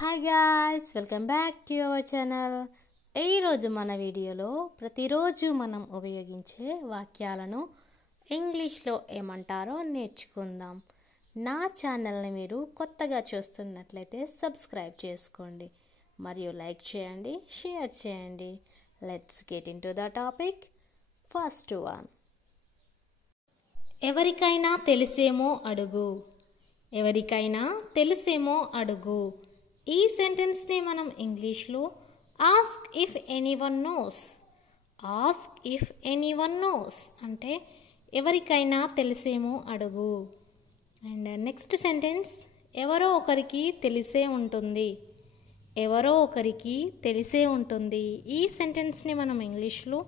Hi guys, welcome back to our channel. ఈరోజు మన వీడియోలో ప్రతిరోజు మనం ఉపయోగించే వాక్యాలను ఇంగ్లీష్లో ఏమంటారో నేర్చుకుందాం. నా ఛానల్ని మీరు కొత్తగా చూస్తున్నట్లయితే సబ్స్క్రైబ్ చేసుకోండి మరియు లైక్ చేయండి, షేర్ చేయండి. Let's get in to the topic. First one, ఎవరికైనా తెలిసేమో అడుగు. ఎవరికైనా తెలిసేమో అడుగు. ఈ సెంటెన్స్ని మనం ఇంగ్లీష్లో ask if anyone knows. Ask if anyone knows అంటే ఎవరికైనా తెలిసేమో అడుగు. అండ్ నెక్స్ట్ సెంటెన్స్, ఎవరో ఒకరికి తెలిసే ఉంటుంది. ఎవరో ఒకరికి తెలిసే ఉంటుంది. ఈ సెంటెన్స్ని మనం ఇంగ్లీష్లో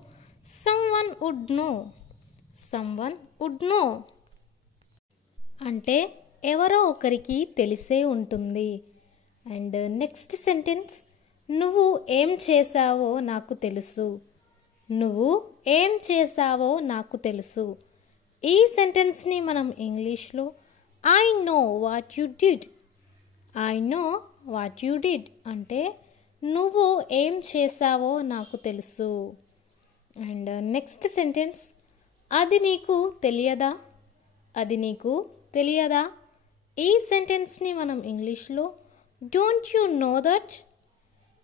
someone would know. Someone would know అంటే ఎవరో ఒకరికి తెలిసే ఉంటుంది. అండ్ నెక్స్ట్ సెంటెన్స్, నువ్వు ఏం చేశావో నాకు తెలుసు. నువ్వు ఏం చేశావో నాకు తెలుసు. ఈ సెంటెన్స్ని మనం ఇంగ్లీష్లో I know what you did. I know what you did అంటే నువ్వు ఏం చేశావో నాకు తెలుసు. అండ్ నెక్స్ట్ సెంటెన్స్, అది నీకు తెలియదా. అది నీకు తెలియదా. ఈ సెంటెన్స్ని మనం ఇంగ్లీష్లో don't you know that.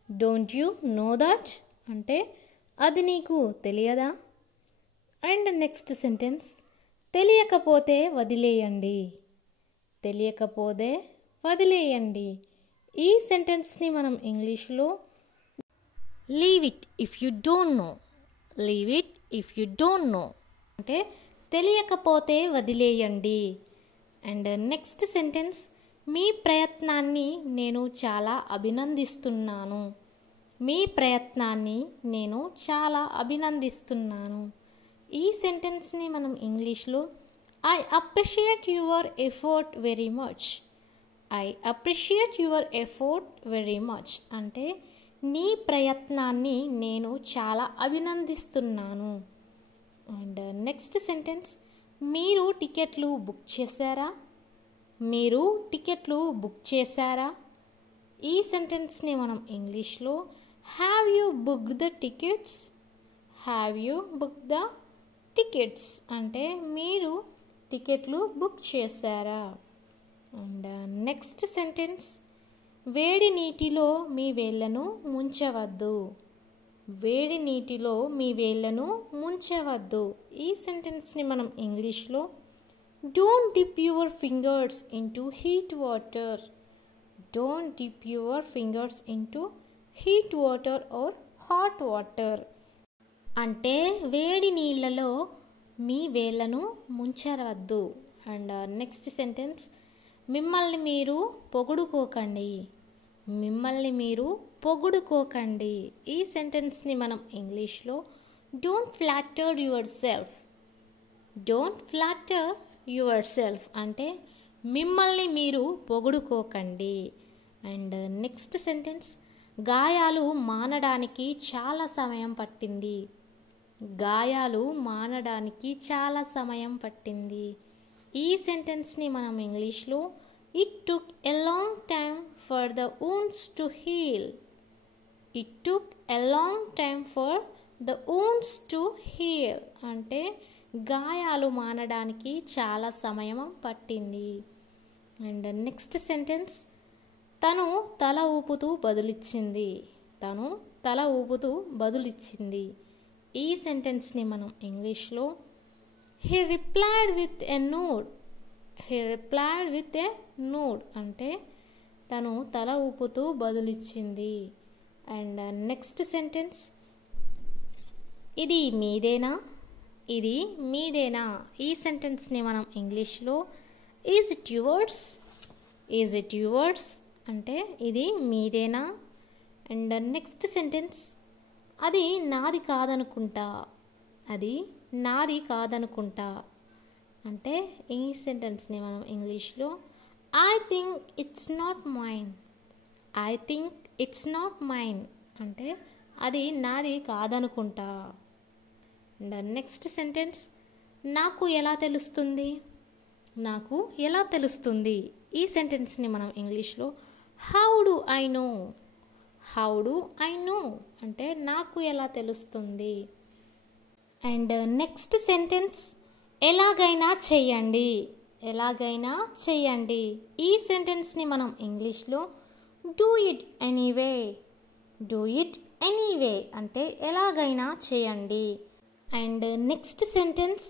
Don't you know that అంటే అది నీకు తెలియదా. అండ్ నెక్స్ట్ సెంటెన్స్, తెలియకపోతే వదిలేయండి. తెలియకపోతే వదిలేయండి. ఈ సెంటెన్స్ని మనం ఇంగ్లీష్లో leave it if you don't know. Leave it if you don't know అంటే తెలియకపోతే వదిలేయండి. అండ్ నెక్స్ట్ సెంటెన్స్, మీ ప్రయత్నాన్ని నేను చాలా అభినందిస్తున్నాను. మీ ప్రయత్నాన్ని నేను చాలా అభినందిస్తున్నాను. ఈ సెంటెన్స్ని మనం ఇంగ్లీష్లో I appreciate your effort very much. I appreciate your effort very much అంటే నీ ప్రయత్నాన్ని నేను చాలా అభినందిస్తున్నాను. అండ్ నెక్స్ట్ సెంటెన్స్, మీరు టికెట్లు బుక్ చేశారా. మీరు టికెట్లు బుక్ చేశారా. ఈ సెంటెన్స్ని మనం ఇంగ్లీష్లో have you booked the tickets. Have you book the tickets అంటే మీరు టికెట్లు బుక్ చేశారా. అండ్ నెక్స్ట్ సెంటెన్స్, వేడి నీటిలో మీ వేళ్ళను ముంచవద్దు. వేడి నీటిలో మీ వేళ్ళను ముంచవద్దు. ఈ సెంటెన్స్ని మనం ఇంగ్లీష్లో don't dip your fingers into heat water. Don't dip your fingers into heat water or hot water అంటే వేడి నీళ్ళలో మీ వేళ్ళను ముంచవద్దు. అండ్ నెక్స్ట్ సెంటెన్స్, మిమ్మల్ని మీరు పొగుడుకోకండి. మిమ్మల్ని మీరు పొగుడుకోకండి. ఈ సెంటెన్స్ని మనం ఇంగ్లీష్లో don't flatter your self. Don't flatter your self అంటే మిమ్మల్ని మీరు పొగుడుకోకండి. అండ్ నెక్స్ట్ సెంటెన్స్, గాయాలు మానడానికి చాలా సమయం పట్టింది. గాయాలు మానడానికి చాలా సమయం పట్టింది. ఈ సెంటెన్స్ని మనం ఇంగ్లీష్లో it took a long time for the wounds to heal. It took a long time for the wounds to heal అంటే గాయాలు మానడానికి చాలా సమయం పట్టింది. అండ్ నెక్స్ట్ సెంటెన్స్, తను తల ఊపుతూ బదులిచ్చింది. తను తల ఊపుతూ బదులిచ్చింది. ఈ సెంటెన్స్ని మనం ఇంగ్లీష్లో he replied with a node. He replied with a node అంటే తను తల ఊపుతూ బదులిచ్చింది. అండ్ నెక్స్ట్ సెంటెన్స్, ఇది మీదేనా. ఇది మీదేనా. ఈ సెంటెన్స్ని మనం ఇంగ్లీష్లో is it yours. Is it yours అంటే ఇది మీదేనా. అండ్ నెక్స్ట్ సెంటెన్స్, అది నాది కాదనుకుంటా. అది నాది కాదనుకుంటా అంటే ఈ సెంటెన్స్ని మనం ఇంగ్లీష్లో I think it's not mine. I think it's not mine అంటే అది నాది కాదనుకుంటా. అండ్ నెక్స్ట్ సెంటెన్స్, నాకు ఎలా తెలుస్తుంది. నాకు ఎలా తెలుస్తుంది. ఈ సెంటెన్స్ని మనం ఇంగ్లీష్లో how do I know, how do I know అంటే నాకు ఎలా తెలుస్తుంది. అండ్ నెక్స్ట్ సెంటెన్స్ ఎలాగైనా చెయ్యండి, ఎలాగైనా చెయ్యండి. ఈ సెంటెన్స్ని మనం ఇంగ్లీష్లో do it anyway, do it anyway అంటే ఎలాగైనా చేయండి. అండ్ నెక్స్ట్ సెంటెన్స్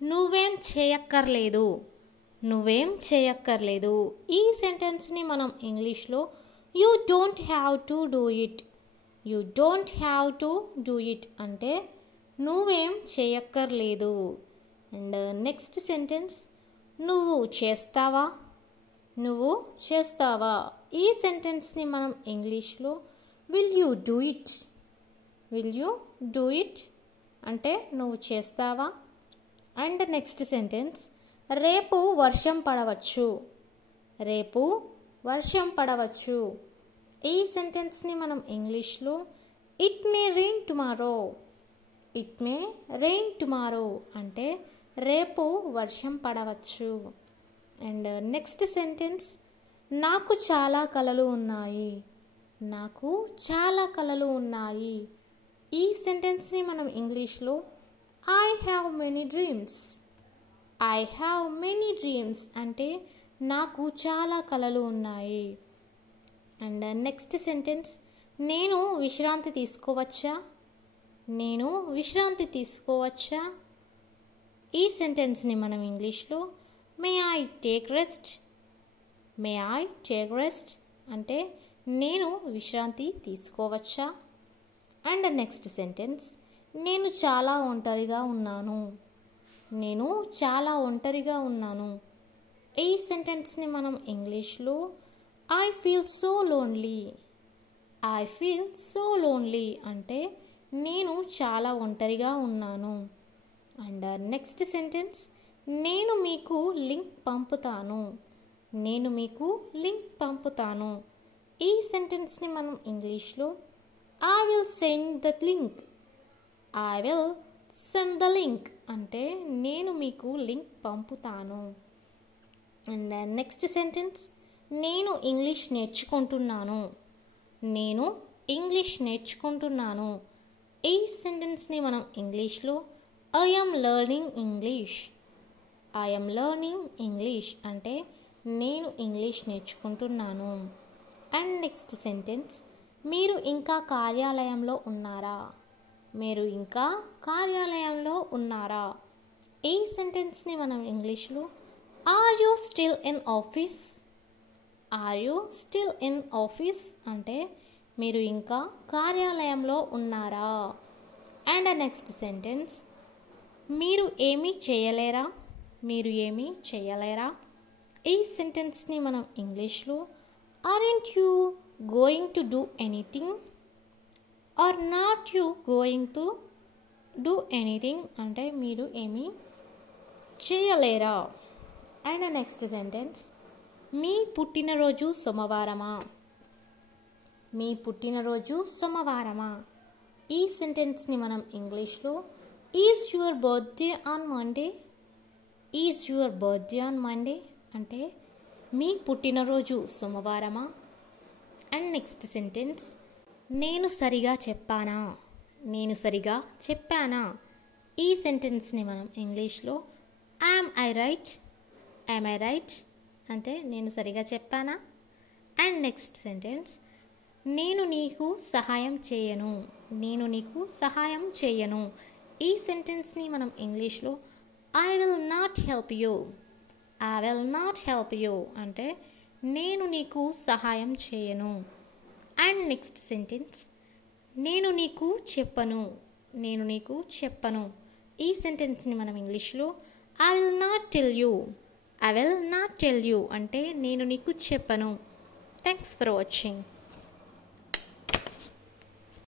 నువ్వేం చేయక్కర్లేదు, నువ్వేం చేయక్కర్లేదు. ఈ సెంటెన్స్ని మనం ఇంగ్లీష్లో you don't have to do it, you don't have to do it అంటే నువ్వేం చేయక్కర్లేదు. అండ్ నెక్స్ట్ సెంటెన్స్ నువ్వు చేస్తావా, నువ్వు చేస్తావా. ఈ సెంటెన్స్ని మనం ఇంగ్లీష్లో will you do it, will you do it అంటే నువ్వు చేస్తావా. అండ్ నెక్స్ట్ సెంటెన్స్ రేపు వర్షం పడవచ్చు, రేపు వర్షం పడవచ్చు. ఈ సెంటెన్స్ని మనం ఇంగ్లీష్లో it may rain tomorrow, it may rain tomorrow అంటే రేపు వర్షం పడవచ్చు. అండ్ నెక్స్ట్ సెంటెన్స్ నాకు చాలా కలలు ఉన్నాయి, నాకు చాలా కలలు ఉన్నాయి. ఈ సెంటెన్స్ని మనం ఇంగ్లీష్లో I have many dreams, I have many dreams అంటే నాకు చాలా కలలు ఉన్నాయి. అండ్ నెక్స్ట్ సెంటెన్స్ నేను విశ్రాంతి తీసుకోవచ్చా, నేను విశ్రాంతి తీసుకోవచ్చా. ఈ సెంటెన్స్ని మనం ఇంగ్లీష్లో may I take rest, may I take rest అంటే నేను విశ్రాంతి తీసుకోవచ్చా. అండ్ నెక్స్ట్ సెంటెన్స్ నేను చాలా ఒంటరిగా ఉన్నాను, నేను చాలా ఒంటరిగా ఉన్నాను. ఈ సెంటెన్స్ని మనం ఇంగ్లీష్లో I feel so lonely, I feel so lonely అంటే నేను చాలా ఒంటరిగా ఉన్నాను. అండ్ నెక్స్ట్ సెంటెన్స్ నేను మీకు లింక్ పంపుతాను, నేను మీకు లింక్ పంపుతాను. ఈ సెంటెన్స్ని మనం ఇంగ్లీష్లో I will send the link, I will send the link అంటే నేను మీకు లింక్ పంపుతాను. అండ్ నెక్స్ట్ సెంటెన్స్ నేను ఇంగ్లీష్ నేర్చుకుంటున్నాను, నేను ఇంగ్లీష్ నేర్చుకుంటున్నాను. ఈ సెంటెన్స్ని మనం ఇంగ్లీష్లో I am learning English, I am learning English అంటే నేను ఇంగ్లీష్ నేర్చుకుంటున్నాను. అండ్ నెక్స్ట్ సెంటెన్స్ మీరు ఇంకా కార్యాలయంలో ఉన్నారా, మీరు ఇంకా కార్యాలయంలో ఉన్నారా. ఈ సెంటెన్స్ని మనం ఇంగ్లీష్లో are you still in office, are you still in office అంటే మీరు ఇంకా కార్యాలయంలో ఉన్నారా. అండ్ నెక్స్ట్ సెంటెన్స్ మీరు ఏమీ చేయలేరా, మీరు ఏమీ చేయలేరా. ఈ సెంటెన్స్ని మనం ఇంగ్లీష్లో aren't you going to do anything, are not you going to do anything అంటే మీరు ఏమీ చేయలేరా. అండ్ నెక్స్ట్ సెంటెన్స్ మీ పుట్టినరోజు సోమవారమా, మీ పుట్టినరోజు సోమవారమా. ఈ సెంటెన్స్ని మనం ఇంగ్లీష్లో is your birthday on Monday, is your birthday on Monday అంటే మీ పుట్టినరోజు సోమవారమా. అండ్ నెక్స్ట్ సెంటెన్స్ నేను సరిగా చెప్పానా, నేను సరిగా చెప్పానా. ఈ సెంటెన్స్ని మనం ఇంగ్లీష్లో am I right, am I right అంటే నేను సరిగా చెప్పానా. అండ్ నెక్స్ట్ సెంటెన్స్ నేను నీకు సహాయం చేయను, నేను నీకు సహాయం చేయను. ఈ సెంటెన్స్ని మనం ఇంగ్లీష్లో I will not help you, I will not help you అంటే నేను నీకు సహాయం చేయను. అండ్ నెక్స్ట్ సెంటెన్స్ నేను నీకు చెప్పను, నేను నీకు చెప్పను. ఈ సెంటెన్స్ని మనం ఇంగ్లీష్లో I will not tell you, I will not tell you అంటే నేను నీకు చెప్పను. Thanks for watching.